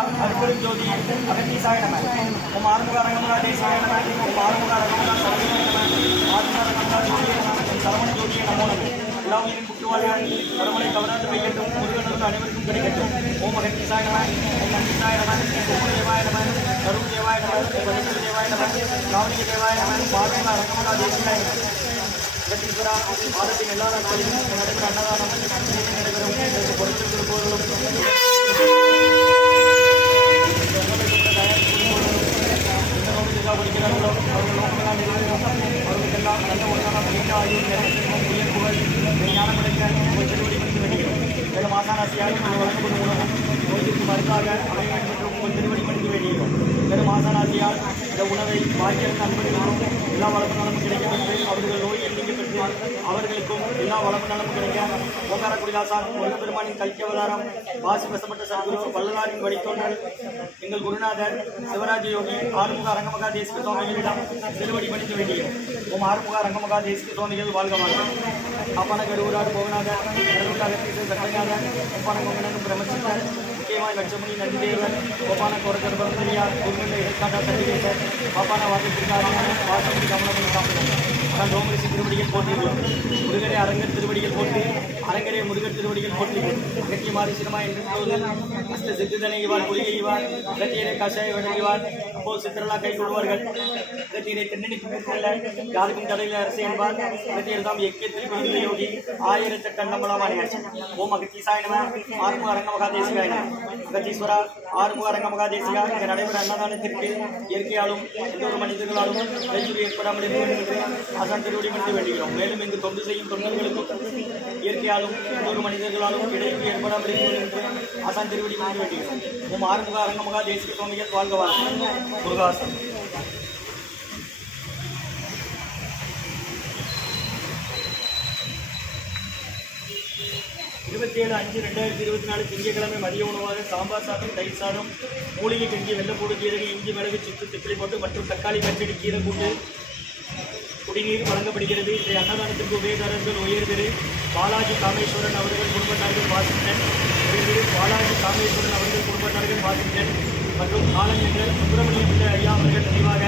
அருப்பெரும் ஜோதி அகத்தீசாய நம. ஓம் ஆறுமுக அரங்கமகா தேசிகாய நம. ஓம் ஆறுமுக அரங்கமகா சரவணாய நம. ஆறுமுக அரங்கமகா ஜோதியே நம. ஓம் சரவண ஜோதியே நமோ நம. எல்லாவற்றையும் புற்றுவார்கள் கடவுளை தவறாது வைக்கட்டும். முருகனுக்கு அனைவருக்கும் கிடைக்கட்டும். ஓம் அகத்தீசாய நம. ஓம் நந்திசாய நம. ஓம் தேவாய நம. கருண் தேவாய நம. பரிசுத்த தேவாய நம. ராவணிக தேவாய நம. ஆறுமுக அரங்கமகா தேசிகாய நம. ஜெகதீஸ்வரா ஆரத்தின் எல்லா நாட்களிலும் நடைபெற அன்னதானம் நடைபெறும் பொருட்களும் படிக்கிறார்களோ அவர்களுக்கெல்லாம் நல்ல உலகம் நீண்ட ஆயுள் உயர் புகழ் ஞானம் கிடைக்க உங்கள் திருவடி மணிந்து வேண்டுகிறோம். மேலும் ஆசானாசியாக வழங்கப்படும் உணவும் நோய்க்கு மருந்தாக அமைய வேண்டும் என்று உங்கள் திருவடி மணிந்து வேண்டுகிறோம். மேலும் ஆசானாசியால் இந்த உணவை பாக்கியம் அன்பர்களுக்கும் எல்லா வளர்ப்பு நலமும் கிடைக்கும் என்று அவர்கள் நோயில் நீங்க பெற்று அவர்களுக்கும் எல்லா வளர்ப்பு நலமும் கிடைக்க ஓங்கார குடிலாசான் முருகப்பெருமானின் கல்வியவதாரம் வாசி வசப்பட்ட சத்குரு வள்ளலாரின் வழித்தோன்றல் எங்கள் குருநாதர் சிவராஜ யோகி ஆறுமுக அரங்கமகா தேசிக சுவாமிகளிடம் திருவடி பணிந்து வேண்டியும் ஓம் ஆறுமுக அரங்கமகா தேசிக சுவாமிகள் வாழ்க வாழ்க. அப்பான கருவூரார் போகநாதர் கட்டநாதர் ஒப்பான கொங்கனன் பிரம்மசித்தர் முக்கியமாய் லட்சமணி நந்திதேவர் ஒப்பான கோரகர் பரம்பரியார் குருமல்ல இலக்காட்டா சண்டிகேசர் பாப்பான வாதத்திற்காக வாசப்படி கமலமணி சாப்பிடுவோம். ஆனால் ரோமரிசி திருவடிகள் போற்றியுள்ளோம். முருகரே அரங்கர் திருவடிகள் போற்றி அரங்கரே முருகர் திருவடிகள் போற்றி இலக்கியமாரி சினிமா என்று அஸ்த சித்திதனை இவார் குளிகைவார் இலக்கியரை கஷாய வழங்குவார். அப்போ சித்திரலா கை கொள்வார்கள். இலக்கியரை தென்னணிக்கு கூட்டல்ல யாருக்கும் தடையில் அரசு என்பார். இலக்கியர் தாம் எக்கியத்தில் குருவில யோகி ஆயிரத்த கண்ணம்பலமானியாச்சு. ஓம் அகத்தீசாய நம. ஆறுமுக அரங்கமகா தேசிகாய நம. அகத்தீஸ்வரா ஆறுமுக அரங்கமகா தேசிகா இங்கு நடைபெற அன்னதானத்திற்கு இயற்கையாலும் எந்த ஒரு மனிதர்களாலும் இடையூறு ஏற்படாமல் இருக்க வேண்டும் என்று ஆசான் திருவடி மணிந்து வேண்டுகிறோம். மேலும் இங்கு தொண்டு செய்யும் தொண்டர்களுக்கும் இயற்கையாலும் எந்த ஒரு மனிதர்களாலும் இடையூறு ஏற்படாமல் இருக்க வேண்டும் என்று ஆசான் திருவடி மணிந்து வேண்டுகிறோம். ஓம் ஆறுமுக அரங்கமகா தேசிக சுவாமிகள் வாழ்க வாழ்க. முருகாசன் 27/5/2024 திங்கட்கிழமை மதிய உணவாக சாம்பார் சாதம், தயிர் சாதம், மூலிகை கஞ்சி, வெள்ளப்பூடு, ஜீரக, இஞ்சி, மிளகு, சுக்கு, திப்பிலி போட்டு மற்றும் தக்காளி பச்சடி, கீரை கூட்டு, குடிநீர் வழங்கப்படுகிறது. இன்றைய அன்னதானத்திற்கு உபயதாரர்கள் உயர் திரு பாலாஜி காமேஸ்வரன் அவர்கள் குடும்பத்தார்கள் வாசித்தன், பாலாஜி காமேஸ்வரன் அவர்கள் குடும்பத்தார்கள் வாசித்தன் மற்றும் காலஞ்சென்ற சுப்பிரமணியம் பிள்ளை ஐயா அவர்கள் நினைவாக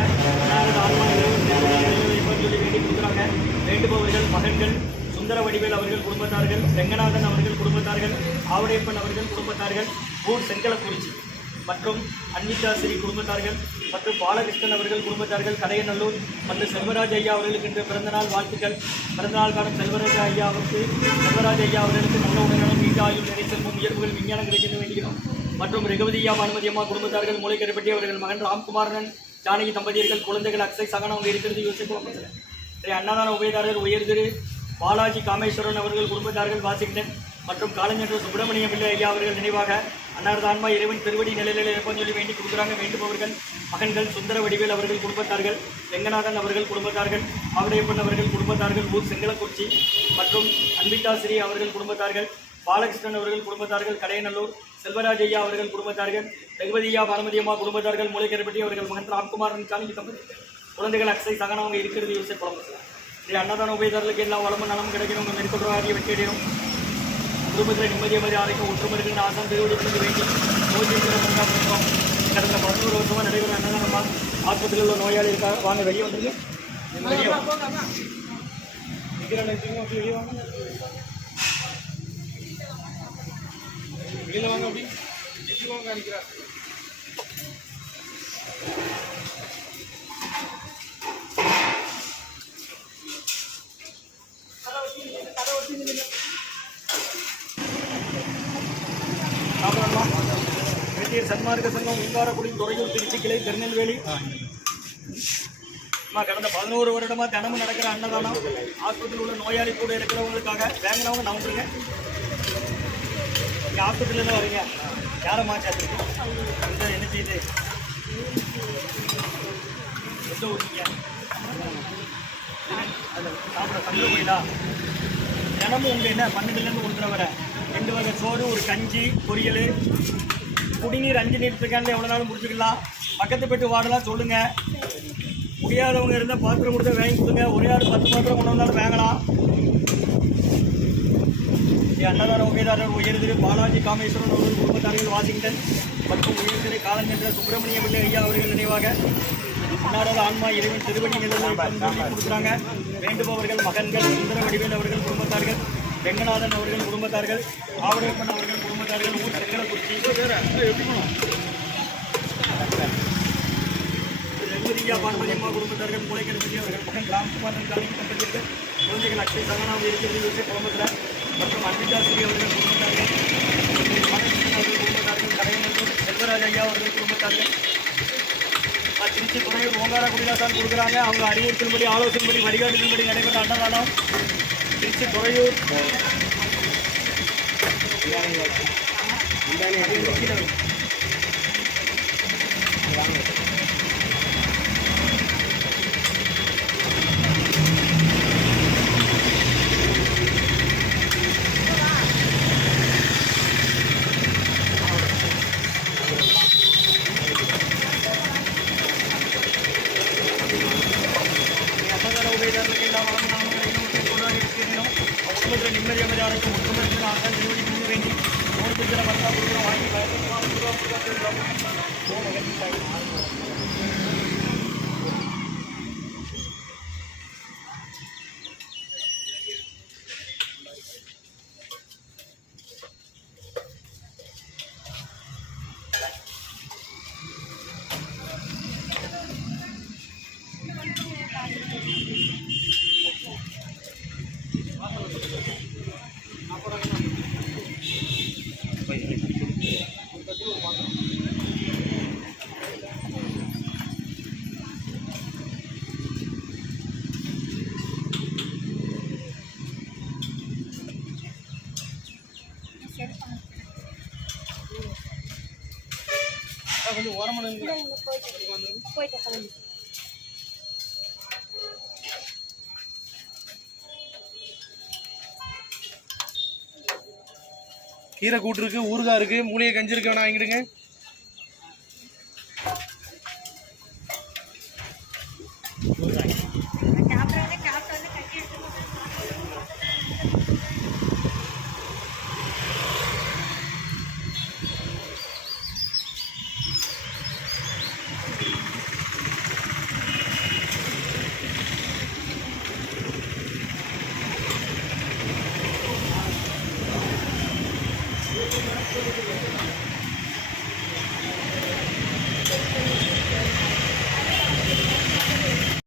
சொல்லி வேண்டி கொடுக்குறாங்க. வேண்டுபவர்கள் மகன்கள் சுந்தர வடிவேல் அவர்கள் குடும்பத்தார்கள், ரெங்கநாதன் அவர்கள் குடும்பத்தார்கள், ஆவடையப்பன் அவர்கள் குடும்பத்தார்கள், ஊர் செங்கலக்குறிச்சி மற்றும் அன்விதாசிரி குடும்பத்தார்கள் மற்றும் பாலகிருஷ்ணன் அவர்கள் குடும்பத்தார்கள், கடையநல்லூர் மற்றும் செல்வராஜ் ஐயா அவர்களுக்கு இன்று பிறந்தநாள் வாழ்த்துக்கள். பிறந்தநாள் காலம் செல்வராஜ் ஐயாவுக்கு நல்ல உடல்நலம், நீண்ட ஆயுள், நிறை செல்வம், உயர்வுகள், விஞ்ஞானம் கிடைக்க வேண்டுகிறோம். மற்றும் ரெகவதியா பானுமதி அம்மா குடும்பத்தார்கள், மூளைக்கரைப்பட்டி அவர்கள் மகன் ராம்குமாரன், ஜானகி தம்பதியர்கள், குழந்தைகள் அக்ஷய் சகனம் அவங்க இருக்கிறது யோசிப்போம். அன்னதான உபயதாரர் உயர் திரு பாலாஜி காமேஸ்வரன் அவர்கள் குடும்பத்தார்கள் வாசிக்டன் மற்றும் காலஞ்சென்ற சுப்பிரமணிய பிள்ளை ஐயா அவர்கள் நினைவாக அன்னார்தான்மா இறைவன் திருவடி நிலையில் இருப்போம் சொல்லி வேண்டி கொடுக்குறாங்க. வேண்டுபவர்கள் மகன்கள் சுந்தர வடிவேல் அவர்கள் குடும்பத்தார்கள், ரெங்கநாதன் அவர்கள் குடும்பத்தார்கள், ஆவடையப்பன் அவர்கள் குடும்பத்தார்கள், ஊர் செங்கலக்குறிச்சி மற்றும் அன்பிதாசிரி அவர்கள் குடும்பத்தார்கள், பாலகிருஷ்ணன் அவர்கள் குடும்பத்தார்கள், கடையநல்லூர், செல்வராஜ் ஐயா அவர்கள் குடும்பத்தார்கள், ரெகுவதியா பானுமதியம்மா குடும்பத்தார்கள், மூளைக்கரைப்பட்டி அவர்கள் மகன் ராம்குமாரன், ஜானகி தம்பதி குழந்தைகள் அக்ஷய் சகனம் அவங்க இருக்கிறது யோசிச்சு குழம்பு. அன்னதான உபயதாரர்களுக்கு எல்லா வளமும் நலமும் கிடைக்கணும். உங்கள் மேற்கொள்வாரியை வெற்றியடையும். குடும்பத்தில் நிம்மதியை மாதிரி ஆரோக்கியம் ஒற்றுமர்கள் ஆசான் திருவடி வேண்டி நோய் கடந்த 11 வருஷமாக நடைபெறும் அன்னதானமா ஆஸ்பத்திரியில் உள்ள நோயாளி இருக்கா வாங்க வெளியே வந்துருங்க. வெளியே வாங்க வெளியில் வாங்க அப்படி வாங்க அடிக்கிறார். சன்மார்க்க சங்கம் உங்காரக்குடி, துறையூர், திருச்சி கிளை, திருநெல்வேலி. கடந்த 11 வருடமாக தினமும் நடக்கிற அன்னதானம் ஆஸ்பத்திரியில் உள்ள நோயாளி கூட இருக்கிறவங்களுக்காக வேங்கினவங்க நம்புறீங்க. நீங்கள் ஆஸ்பத்திரியில் வரீங்க, யாரை மாச்சாத்துருக்கு என்ன செய்யுது எந்த ஊருங்க சாப்பிட சங்க போயிடா. தினமும் உங்கள் என்ன 12லேருந்து 1 வரை 2 வகை சோறு, ஒரு கஞ்சி, பொரியல், குடிநீர் 5 லிட்டர் எவ்வளோ நாளும் பிடிச்சிக்கலாம். பக்கத்து போய்ட்டு வாடலாம் சொல்லுங்கள். முடியாதவங்க இருந்தால் பாத்திரம் கொடுத்தா வாங்கி கொடுங்க. ஒரே ஆள் 10 பாத்திரம் கொண்டு வந்தாலும் வாங்கலாம். ஸ்ரீ அன்னதான உபயதாரர் உயர்திரு பாலாஜி காமேஸ்வரன் அவர்கள் குடும்பத்தார்கள் வாஷிங்டன் மற்றும் உயர்திரு காலஞ்சென்ற சுப்பிரமணிய பிள்ளை ஐயா அவர்கள் நினைவாக அன்னாரது ஆன்மா இறைவன் திருவடி நிலையில் கொடுக்குறாங்க. வேண்டுபவர்கள் மகன்கள் சுந்தர வடிவேல் அவர்கள் குடும்பத்தார்கள், ரெங்கநாதன் அவர்கள் குடும்பத்தார்கள், ஆவடையப்பன் அவர்கள் குடும்பத்தார்கள், ஊர் செங்கலக்குறிச்சி ரெங்குதியா பார்வதியம்மா குடும்பத்தார்கள், மூளைக்கணபதி அவர்கள் மகன் ராம்குமாரன் காலிங் தம்பதியர்கள், குழந்தைகள் அக்ஷய் சகனாவது இருக்கிறது குடும்பத்தார் மற்றும் அன்பிதாசிரி அவர்கள் குடும்பத்தார்கள், அவர்கள் குடும்பத்தார்கள், கலைஞர்கள் செல்வராஜ் ஐயா அவர்கள் குடும்பத்தார்கள், திருச்சி துறையூர் ஓங்கார குடிலாசான் கொடுக்குறாங்க. அவங்க அறிவுறுத்தின்படி ஆலோசனைப்படி வழிகாட்டுதல்படி நடைபெற்ற அன்னதானம் திருச்சி துறையூர் குடும்பத்தில் நிம்மதி அமைதியாக முக்கியமான ஆசான் நிறுவனி புரிய வேண்டி நோய் புத்திர மத்தா புத்திர வாங்கி கொஞ்சம் ஓரமான கீரை கூட்டு இருக்கு, ஊறுகாய் இருக்கு, மூலிகை கஞ்சி இருக்கு, வேணா வாங்கிடுங்க.